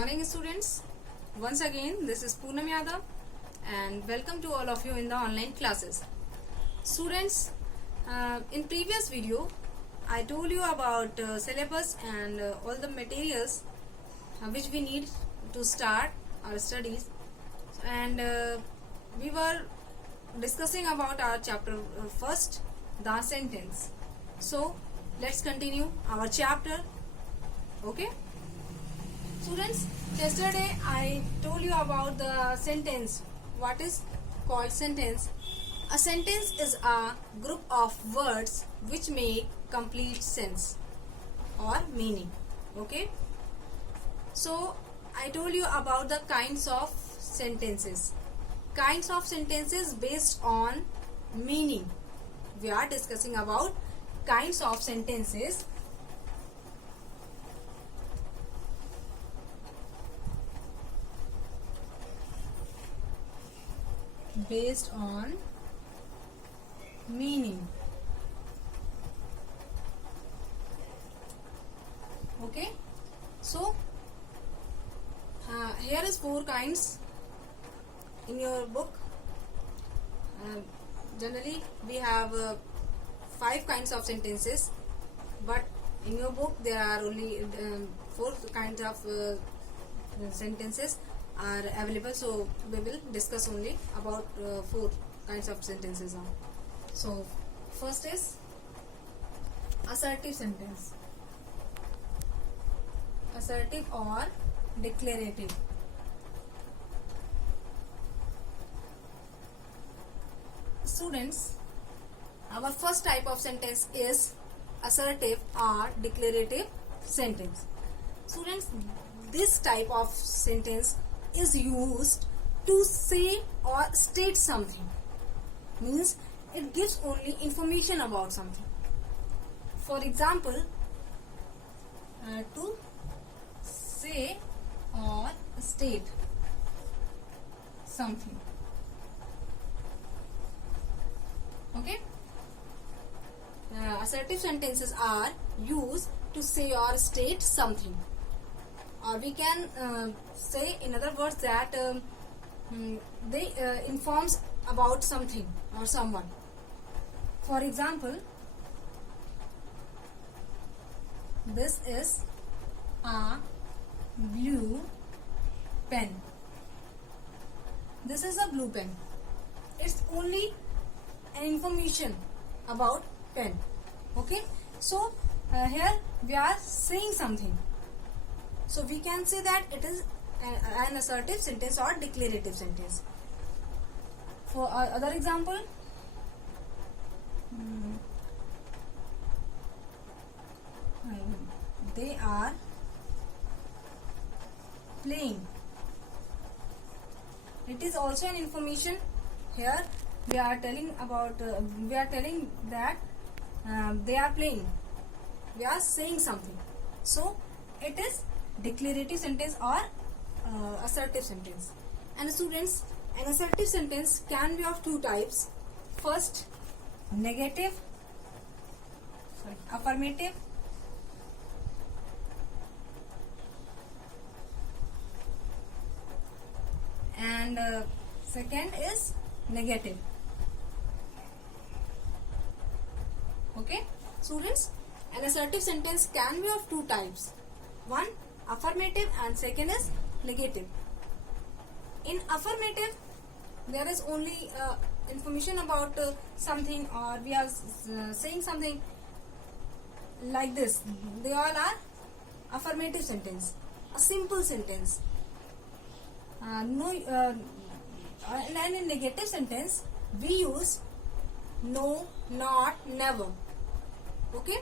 Morning students, once again this is Poonam Yadav and welcome to all of you in the online classes. Students, in previous video I told you about syllabus and all the materials which we need to start our studies, and we were discussing about our chapter first, the sentence. So let's continue our chapter. Okay students, yesterday I told you about the sentence. What is called sentence? A sentence is a group of words which make complete sense or meaning. Okay, so I told you about the kinds of sentences. Kinds of sentences based on meaning. We are discussing about kinds of sentences based on meaning. Okay, so here is 4 kinds in your book. Generally we have 5 kinds of sentences, but in your book there are only 4 kinds of sentences are available, so we will discuss only about 4 kinds of sentences now. So first is assertive sentence, assertive or declarative. Students, our first type of sentence is assertive or declarative sentence. Students, this type of sentence is used to say or state something, means it gives only information about something. For example, to say or state something. Okay, assertive sentences are used to say or state something, or we can say in other words that they informs about something or someone. For example, this is a blue pen. This is a blue pen. It's only an information about pen. Okay, so here we are saying something. So we can say that it is an assertive sentence or declarative sentence. For other example, they are playing. It is also an information. Here we are telling about that they are playing. We are saying something. So it is declarative sentence or assertive sentence. And students, an assertive sentence can be of 2 types. First, affirmative, and second is negative. Okay students, an assertive sentence can be of 2 types. One, affirmative, and second is negative. In affirmative, there is only information about something, or we are saying something like this. They all are affirmative sentence, a simple sentence. And in negative sentence we use no, not, never. Okay,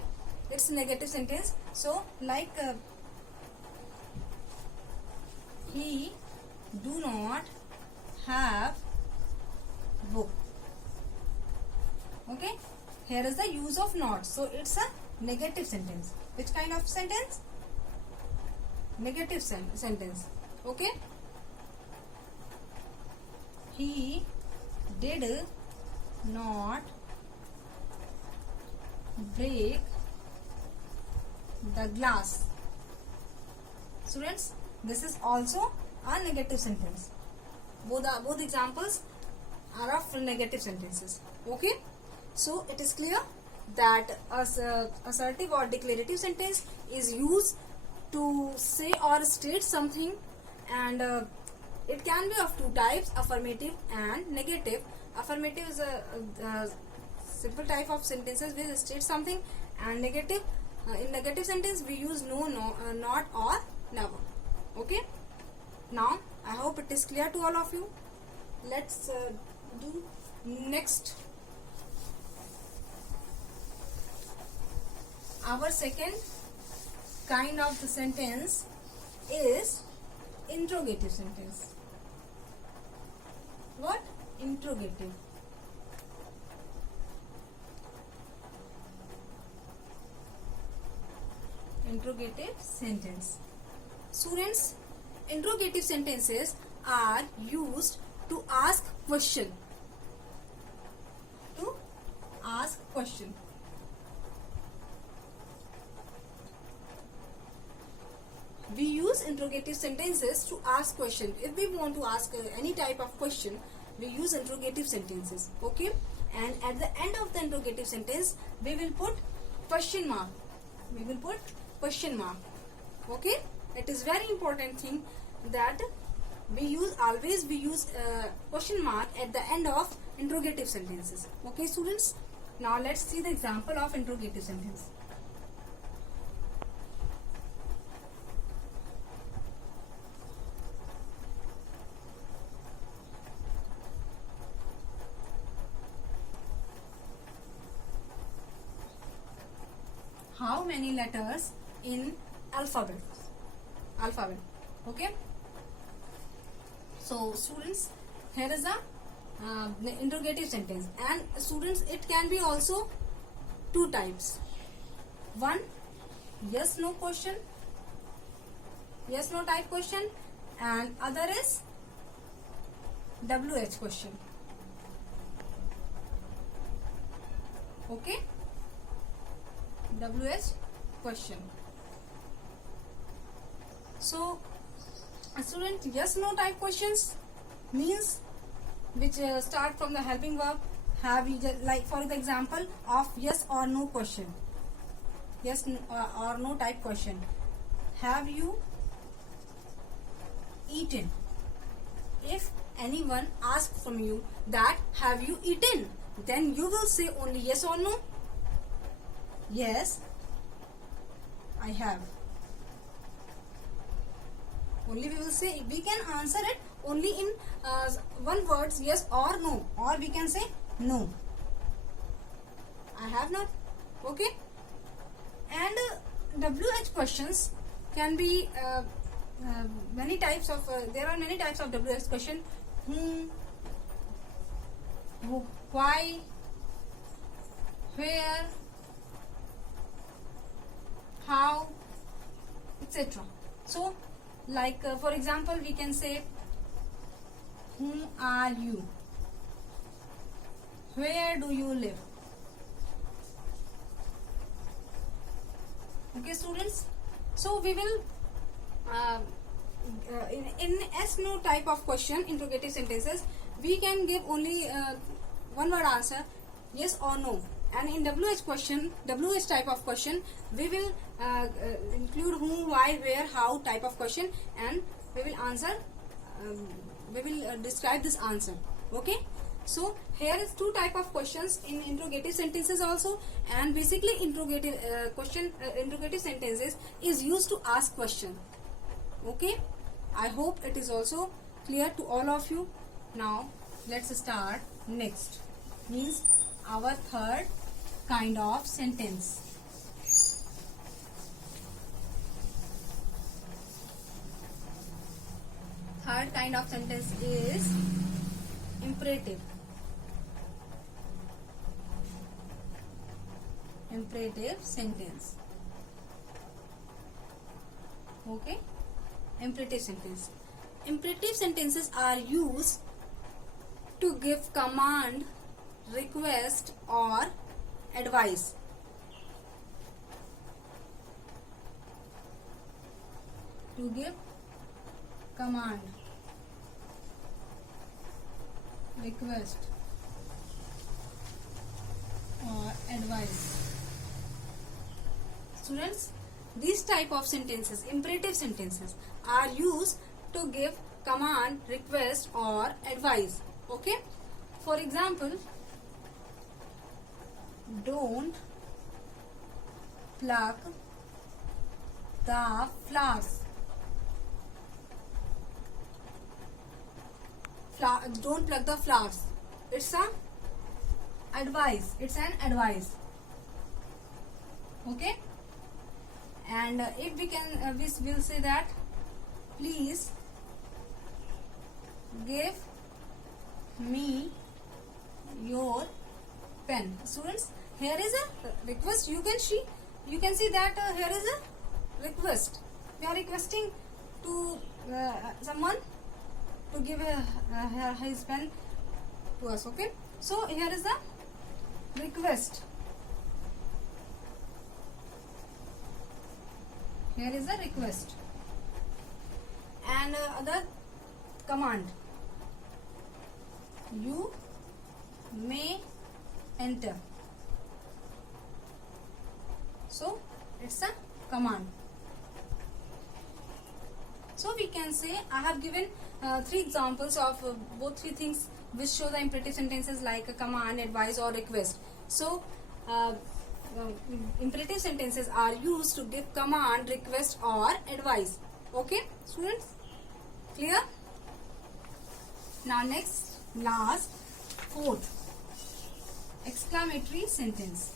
it's negative sentence. So like he do not have book. Okay, here is the use of not, so it's a negative sentence. Which kind of sentence? Negative sentence. Okay, he did not break the glass. Students, This is also a negative sentence. Both examples are of negative sentences. Okay, so it is clear that assertive or declarative sentence is used to say or state something, and it can be of two types: affirmative and negative. Affirmative is a simple type of sentences which state something, and negative, in negative sentence we use no, not, or never. Okay, now I hope it is clear to all of you. Let's do next. Our second kind of the sentence is interrogative sentence. What? Interrogative. Interrogative sentence. Students, interrogative sentences are used to ask question. To ask question. We use interrogative sentences to ask question. If we want to ask any type of question, we use interrogative sentences. Okay, and at the end of the interrogative sentence we will put question mark. We will put question mark. Okay, it is very important thing that we use question mark at the end of interrogative sentences. Okay students, now let's see the example of interrogative sentence. How many letters in alphabet? Okay, so students, here is a interrogative sentence, and students, it can be also two types. One, yes no question, yes no type question, and other is WH question. Okay, WH question. So student, yes no type questions means which start from the helping verb. Have you, like for the example of yes or no question, yes or no type question. Have you eaten? If anyone asks from you that have you eaten, then you will say only yes or no. Yes, I have. Only we will say, we can answer it only in one words, yes or no, or we can say no, I have not. Okay, and WH questions can be many types of there are many types of WH question. Whom, why, where, how, etc. So like for example we can say, whom are you, where do you live? Okay students, so we will in S no type of question, interrogative sentences, we can give only one word answer, yes or no. And in WH question, WH type of question, we will include whom, why, where, how type of question, and we will answer, we will describe this answer. Okay, so here is two type of questions in interrogative sentences also, and basically interrogative interrogative sentences is used to ask question. Okay, I hope it is also clear to all of you. Now let's start next, means our third kind of sentence. Third kind of sentence is imperative. Imperative sentence. Okay, imperative sentence. Imperative sentences are used to give command, request, or advice. To give command, request or advice. Students, these type of sentences, imperative sentences, are used to give command, request or advice. Okay? For example, don't pluck the flowers. Don't pluck the flowers. It's an advice. It's an advice. Okay? And if we can, we will say that, please give me your pen. Students, here is a request. You can see that here is a request. We are requesting to someone to give his pen to us. Okay, so here is the request. Here is the request. And other command, you may enter. So it's a command. So we can say, I have given 3 examples of both 3 things which show the imperative sentences, like a command, advice or request. So imperative sentences are used to give command, request or advice. Okay, students? Clear? Now next, last, 4th, exclamatory sentence.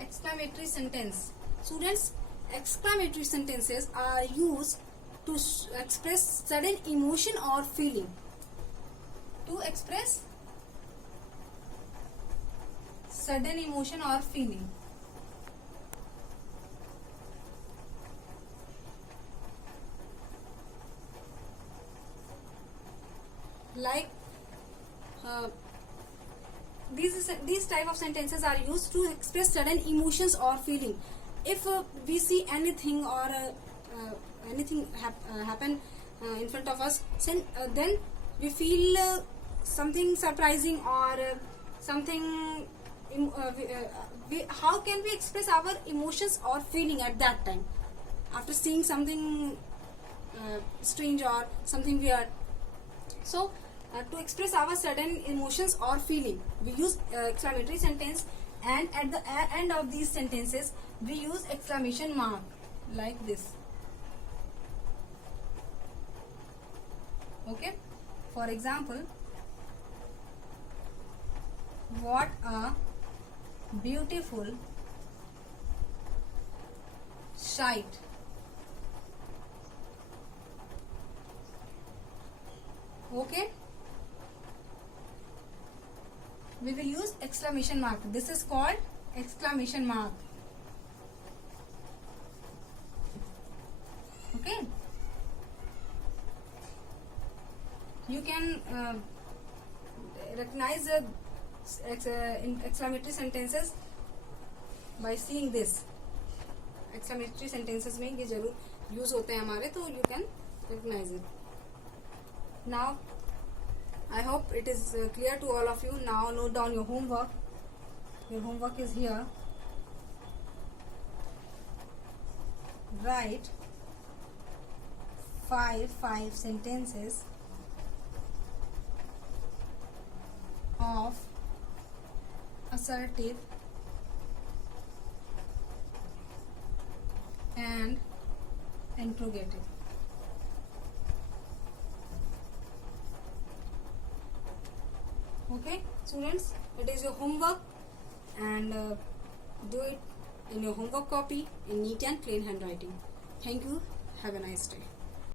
Exclamatory sentence. Students, exclamatory sentences are used to express sudden emotion or feeling. To express sudden emotion or feeling. Like these type of sentences are used to express sudden emotions or feeling. If we see anything or anything happen in front of us, then we feel something surprising or something. How can we express our emotions or feeling at that time after seeing something strange or something weird? So to express our sudden emotions or feeling, we use exclamatory sentence, and at the end of these sentences we use exclamation mark like this. Okay, for example, what a beautiful sight. Okay, we will use exclamation mark. This is called exclamation mark. Okay, you can recognize exclamatory sentences by seeing this. Exclamatory sentences में ये जरूर use होते हैं हमारे, तो you can recognize it. Now I hope it is clear to all of you. Now note down your homework. Your homework is here. Write 5 sentences of assertive and interrogative. Okay, students, it is your homework, and do it in your homework copy in neat and clean handwriting. Thank you. Have a nice day.